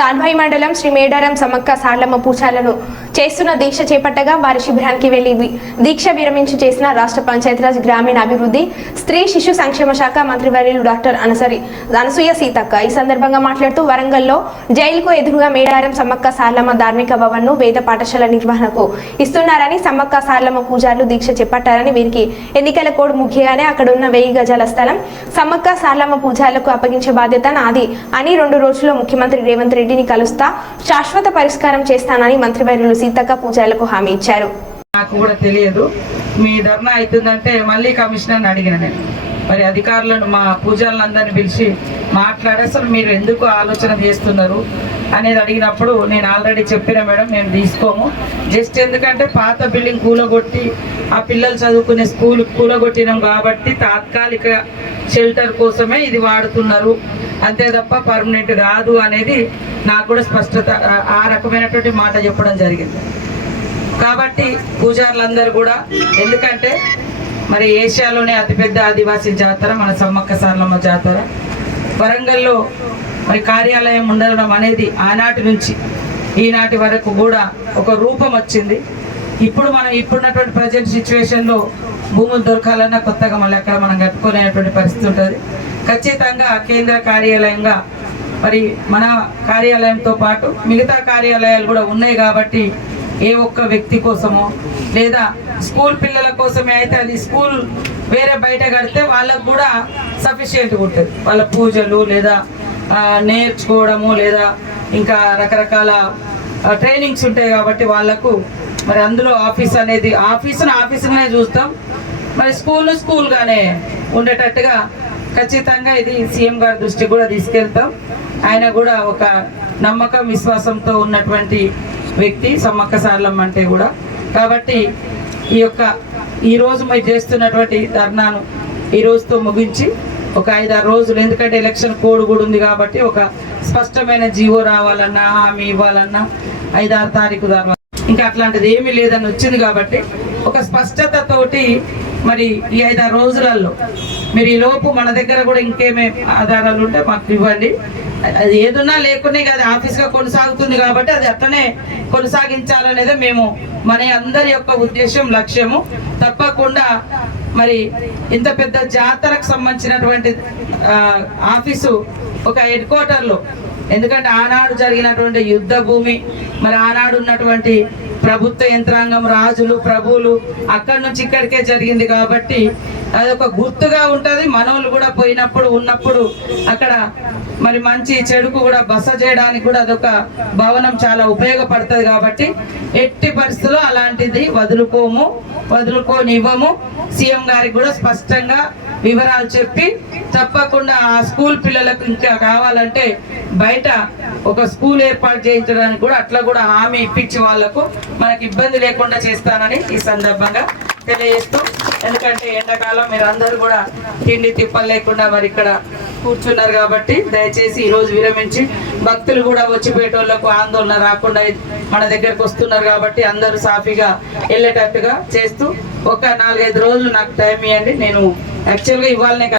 తాడ్వాయి మండలం శ్రీ మేడారం సమ్మక్క సార్లమ్మ పూజలను చేస్తున్న దీక్ష చేపట్టగా వారి శిబిరానికి వెళ్లి దీక్ష విరమించి చేసిన రాష్ట్ర పంచాయతీరాజ్ గ్రామీణ అభివృద్ధి స్త్రీ శిశు సంక్షేమ శాఖ మంత్రివర్యులు డాక్టర్ అనసూయ సీతక్క ఈ సందర్భంగా మాట్లాడుతూ వరంగల్లో జైలుకు ఎదురుగా మేడారం సమ్మక్క సార్లమ్మ ధార్మిక భవన్ ను వేద పాఠశాల నిర్వహణకు ఇస్తున్నారని, సమ్మక్క సార్లమ్మ పూజారులు దీక్ష చేపట్టారని, వీరికి ఎన్నికల కోడ్ ముఖ్యంగానే అక్కడ ఉన్న 1000 గజాల స్థలం సమ్మక్క సార్లమ్మ పూజారులకు అప్పగించే బాధ్యత నాది అని 2 రోజుల్లో ముఖ్యమంత్రి రేవంత్ రెడ్డిని కలుస్తా శాశ్వత పరిష్కారం చేస్తానని మంత్రివర్యులు సీతక్క పూజారులకు హామీ ఇచ్చారు. నాకు కూడా తెలియదు మీ ధర్నా అవుతుందంటే మళ్ళీ కమిషనర్ని అడిగిన నేను, మరి అధికారులను మా పూజారులందరినీ పిలిచి మాట్లాడి అసలు మీరు ఎందుకు ఆలోచన చేస్తున్నారు అనేది అడిగినప్పుడు నేను ఆల్రెడీ చెప్పిన మేడం మేము తీసుకోము, జస్ట్ ఎందుకంటే పాత బిల్డింగ్ కూలగొట్టి ఆ పిల్లలు చదువుకునే స్కూల్ కూలగొట్టినాం కాబట్టి తాత్కాలిక షెల్టర్ కోసమే ఇది వాడుతున్నారు, అంతే తప్ప పర్మనెంట్ రాదు అనేది నాకు కూడా స్పష్టత ఆ రకమైనటువంటి మాట చెప్పడం జరిగింది. కాబట్టి పూజారులందరూ కూడా, ఎందుకంటే మరి ఏషియాలోనే అతిపెద్ద ఆదివాసీ జాతర మన సమ్మక్క సార్లమ్మ జాతర, వరంగల్లో మరి కార్యాలయం ఉండడం అనేది ఆనాటి నుంచి ఈనాటి వరకు కూడా ఒక రూపం వచ్చింది. ఇప్పుడు మనం ఇప్పుడున్నటువంటి ప్రజెంట్ సిచ్యువేషన్లో భూములు దొరకాలన్నా కొత్తగా మళ్ళీ అక్కడ మనం కట్టుకోలేనటువంటి పరిస్థితి ఉంటుంది. ఖచ్చితంగా కేంద్ర కార్యాలయంగా మరి మన కార్యాలయంతో పాటు మిగతా కార్యాలయాలు కూడా ఉన్నాయి కాబట్టి ఏ ఒక్క వ్యక్తి కోసమో లేదా స్కూల్ పిల్లల కోసమే అయితే అది స్కూల్ వేరే బయట కడితే వాళ్ళకు కూడా సఫిషియెంట్గా ఉంటుంది, వాళ్ళ పూజలు లేదా నేర్చుకోవడము లేదా ఇంకా రకరకాల ట్రైనింగ్స్ ఉంటాయి కాబట్టి వాళ్ళకు మరి అందులో ఆఫీస్ అనేది ఆఫీసునే చూస్తాం, మరి స్కూల్గానే ఉండేటట్టుగా ఖచ్చితంగా ఇది సీఎం గారి దృష్టికి కూడా తీసుకెళ్తాం. ఆయన కూడా ఒక నమ్మకం విశ్వాసంతో ఉన్నటువంటి వ్యక్తి సమ్మక్క సార్లమ్మ అంటే కూడా. కాబట్టి ఈరోజు మీరు చేస్తున్నటువంటి ధర్నాను ఈ రోజుతో ముగించి ఒక 5-6 రోజులు, ఎందుకంటే ఎలక్షన్ కోడ్ కూడా ఉంది కాబట్టి ఒక స్పష్టమైన జీవో రావాలన్నా హామీ ఇవ్వాలన్నా 5-6 తారీఖు ధర్నా, ఇంకా అట్లాంటిది ఏమీ లేదని వచ్చింది కాబట్టి ఒక స్పష్టతతోటి మరి ఈ 5-6 రోజులలో మీరు ఈ లోపు మన దగ్గర కూడా ఇంకేమే ఆధారాలు ఉంటే మాకు ఇవ్వండి. అది ఏదున్నా లేకునే కదా ఆఫీస్గా కొనసాగుతుంది కాబట్టి అది అట్లనే కొనసాగించాలనేదే మేము మన అందరి యొక్క ఉద్దేశం, లక్ష్యము. తప్పకుండా మరి ఇంత పెద్ద జాతరకు సంబంధించినటువంటి ఆఫీసు ఒక హెడ్ క్వార్టర్లో, ఎందుకంటే ఆనాడు జరిగినటువంటి యుద్ధ భూమి, మరి ఆనాడు ఉన్నటువంటి ప్రభుత్వ యంత్రాంగం, రాజులు, ప్రభువులు అక్కడి నుంచి ఇక్కడికే జరిగింది కాబట్టి అదొక గుర్తుగా ఉంటుంది. మనోళ్ళు కూడా పోయినప్పుడు ఉన్నప్పుడు అక్కడ మరి మంచి చెడుకు కూడా బస చేయడానికి కూడా అదొక భవనం చాలా ఉపయోగపడుతుంది కాబట్టి ఎట్టి పరిస్థితుల్లో అలాంటిది వదులుకోనివ్వము. సీఎం గారికి కూడా స్పష్టంగా వివరాలు చెప్పి తప్పకుండా ఆ స్కూల్ పిల్లలకు ఇంకా కావాలంటే బయట ఒక స్కూల్ ఏర్పాటు చేయించడానికి కూడా అట్లా కూడా హామీ ఇప్పించి వాళ్లకు మనకి ఇబ్బంది లేకుండా చేస్తానని ఈ సందర్భంగా తెలియజేస్తూ, ఎందుకంటే ఎండాకాలం మీరు అందరూ కూడా తిండి తిప్పలు లేకుండా మరి ఇక్కడ కూర్చున్నారు కాబట్టి దయచేసి ఈరోజు విరమించి భక్తులు కూడా వచ్చిపోయేటోళ్లకు ఆందోళన రాకుండా మన దగ్గరకు వస్తున్నారు కాబట్టి అందరూ సాఫీగా వెళ్ళేటట్టుగా చేస్తూ ఒక 4-5 రోజులు నాకు టైం ఇవ్వండి. నేను యాక్చువల్గా ఇవ్వాలనే